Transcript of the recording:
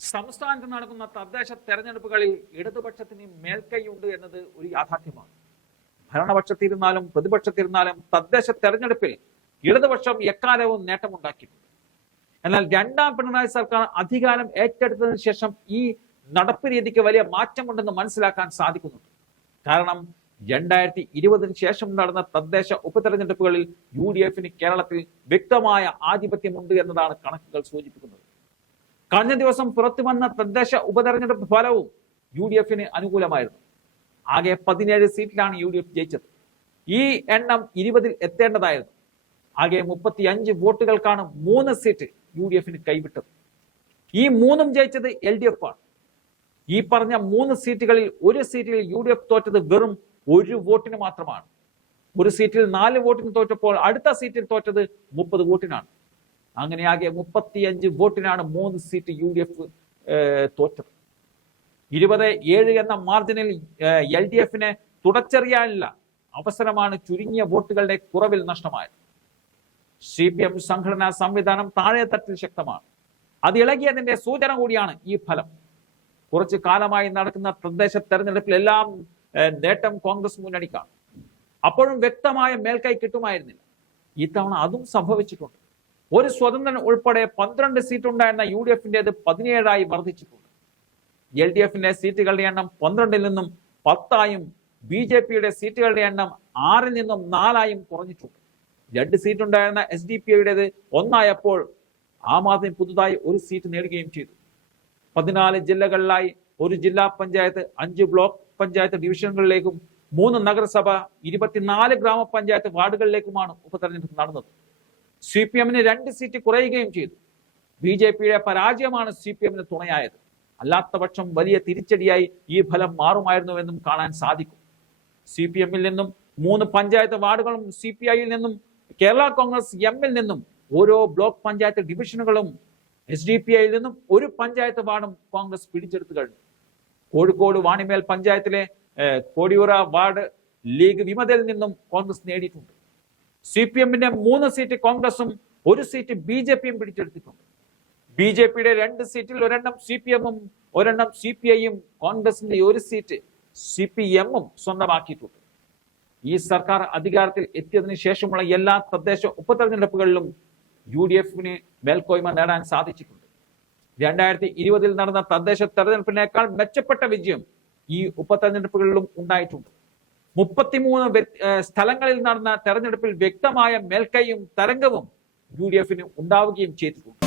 സംസ്ഥാനത്ത് നടക്കുന്ന തദ്ദേശ തെരഞ്ഞെടുപ്പുകളിൽ ഇടതുപക്ഷത്തിന് മേൽക്കൈയുണ്ട് എന്നത് ഒരു യാഥാർത്ഥ്യമാണ്. ഭരണപക്ഷത്തിരുന്നാലും പ്രതിപക്ഷത്തിരുന്നാലും തദ്ദേശ തെരഞ്ഞെടുപ്പിൽ ഇടതുപക്ഷം എക്കാലവും നേട്ടമുണ്ടാക്കിയിട്ടുണ്ട്. എന്നാൽ രണ്ടാം പിണറായി സർക്കാർ അധികാരം ഏറ്റെടുത്തതിന് ശേഷം ഈ നടപ്പ് രീതിക്ക് വലിയ മാറ്റമുണ്ടെന്ന് മനസ്സിലാക്കാൻ സാധിക്കുന്നുണ്ട്. കാരണം രണ്ടായിരത്തി ഇരുപതിന് ശേഷം നടന്ന തദ്ദേശ ഉപതെരഞ്ഞെടുപ്പുകളിൽ യു ഡി എഫിന് കേരളത്തിൽ വ്യക്തമായ ആധിപത്യമുണ്ട് എന്നതാണ് കണക്കുകൾ സൂചിപ്പിക്കുന്നത്. കഴിഞ്ഞ ദിവസം പുറത്തു വന്ന തദ്ദേശ ഉപതെരഞ്ഞെടുപ്പ് ഫലവും യു ഡി എഫിന് അനുകൂലമായിരുന്നു. ആകെ പതിനേഴ് സീറ്റിലാണ് യു ഡി എഫ് ജയിച്ചത്. ഈ എണ്ണം ഇരുപതിൽ എത്തേണ്ടതായിരുന്നു. ആകെ മുപ്പത്തി അഞ്ച് വോട്ടുകൾക്കാണ് മൂന്ന് സീറ്റ് യു ഡി എഫിന് കൈവിട്ടത്. ഈ മൂന്നും ജയിച്ചത് എൽ ഡി എഫ് ആണ്. ഈ പറഞ്ഞ മൂന്ന് സീറ്റുകളിൽ ഒരു സീറ്റിൽ യു ഡി എഫ് തോറ്റത് വെറും ഒരു വോട്ടിന് മാത്രമാണ്. ഒരു സീറ്റിൽ നാല് വോട്ടിന് തോറ്റപ്പോൾ അടുത്ത സീറ്റിൽ തോറ്റത് മുപ്പത് വോട്ടിനാണ്. അങ്ങനെയാകെ മുപ്പത്തിയഞ്ച് വോട്ടിനാണ് മൂന്ന് സീറ്റ് യു ഡി എഫ് തോറ്റത്. ഇരുപത് ഏഴ് എന്ന മാർജിനിൽ എൽ ഡി എഫിനെ തുടച്ചെറിയാനുള്ള അവസരമാണ് ചുരുങ്ങിയ വോട്ടുകളുടെ കുറവിൽ നഷ്ടമായത്. സി പി എം സംഘടനാ സംവിധാനം താഴെ തട്ടിൽ ശക്തമാണ്. അത് ഇളകിയതിന്റെ സൂചന കൂടിയാണ് ഈ ഫലം. കുറച്ചു കാലമായി നടക്കുന്ന തദ്ദേശ തെരഞ്ഞെടുപ്പിൽ എല്ലാം നേട്ടം കോൺഗ്രസ് മുന്നണിക്കാണ്. അപ്പോഴും വ്യക്തമായ മേൽക്കൈ കിട്ടുമായിരുന്നില്ല. ഇത്തവണ അതും സംഭവിച്ചിട്ടുണ്ട്. ഒരു സ്വതന്ത്രൻ ഉൾപ്പെടെ പന്ത്രണ്ട് സീറ്റ് ഉണ്ടായിരുന്ന യു ഡി എഫിന്റേത് പതിനേഴായി വർദ്ധിച്ചിട്ടുണ്ട്. എൽ ഡി എഫിന്റെ സീറ്റുകളുടെ എണ്ണം പന്ത്രണ്ടിൽ നിന്നും പത്തായും ബി ജെ പിയുടെ സീറ്റുകളുടെ എണ്ണം ആറിൽ നിന്നും നാലായും കുറഞ്ഞിട്ടുണ്ട്. രണ്ട് സീറ്റ് ഉണ്ടായിരുന്ന എസ് ഡി പി യുടേത് ഒന്നായപ്പോൾ ആം ആദ്മി പുതുതായി ഒരു സീറ്റ് നേടുകയും ചെയ്തു. പതിനാല് ജില്ലകളിലായി ഒരു ജില്ലാ പഞ്ചായത്ത് അഞ്ച് ബ്ലോക്ക് പഞ്ചായത്ത് ഡിവിഷനുകളിലേക്കും മൂന്ന് നഗരസഭ ഇരുപത്തിനാല് ഗ്രാമപഞ്ചായത്ത് വാർഡുകളിലേക്കുമാണ് ഉപതെരഞ്ഞെടുപ്പ് നടന്നത്. സി പി എമ്മിന് രണ്ട് സീറ്റ് കുറയുകയും ചെയ്തു. ബി ജെ പിയുടെ പരാജയമാണ് സി പി എമ്മിന് തുണയായത്. അല്ലാത്ത പക്ഷം വലിയ തിരിച്ചടിയായി ഈ ഫലം മാറുമായിരുന്നുവെന്നും കാണാൻ സാധിക്കും. സി പി എമ്മിൽ നിന്നും മൂന്ന് പഞ്ചായത്ത് വാർഡുകളും സി പി ഐയിൽ നിന്നും കേരള കോൺഗ്രസ് എമ്മിൽ നിന്നും ഓരോ ബ്ലോക്ക് പഞ്ചായത്ത് ഡിവിഷനുകളും എസ് ഡി പി ഐയിൽ നിന്നും ഒരു പഞ്ചായത്ത് വാർഡും കോൺഗ്രസ് പിടിച്ചെടുത്തു കഴിഞ്ഞു. കോഴിക്കോട് വാണിമേൽ പഞ്ചായത്തിലെ കോടിയൂറ വാർഡ് ലീഗ് വിമതയിൽ നിന്നും കോൺഗ്രസ് നേടിയിട്ടുണ്ട്. സി പി എമ്മിന്റെ മൂന്ന് സീറ്റ് കോൺഗ്രസും ഒരു സീറ്റ് ബി ജെ പിയും പിടിച്ചെടുത്തിട്ടുണ്ട്. ബി ജെ പിയുടെ രണ്ട് സീറ്റിൽ ഒരെണ്ണം സി പി എമ്മും ഒരെണ്ണം സി പി ഐയും കോൺഗ്രസിന്റെ ഒരു സീറ്റ് സി പി എമ്മും സ്വന്തമാക്കിയിട്ടുണ്ട്. ഈ സർക്കാർ അധികാരത്തിൽ എത്തിയതിനു ശേഷമുള്ള എല്ലാ തദ്ദേശ ഉപതെരഞ്ഞെടുപ്പുകളിലും യു ഡി എഫിന് മേൽക്കോയ്മ നേടാൻ സാധിച്ചിട്ടുണ്ട്. രണ്ടായിരത്തി ഇരുപതിൽ നടന്ന തദ്ദേശ തെരഞ്ഞെടുപ്പിനേക്കാൾ മെച്ചപ്പെട്ട വിജയം ഈ ഉപതെരഞ്ഞെടുപ്പുകളിലും ഉണ്ടായിട്ടുണ്ട്. മുപ്പത്തിമൂന്ന് സ്ഥലങ്ങളിൽ നടന്ന തെരഞ്ഞെടുപ്പിൽ വ്യക്തമായ മേൽക്കൈയും തരംഗവും യു ഡി എഫിന് ഉണ്ടാവുകയും ചെയ്തിട്ടുണ്ട്.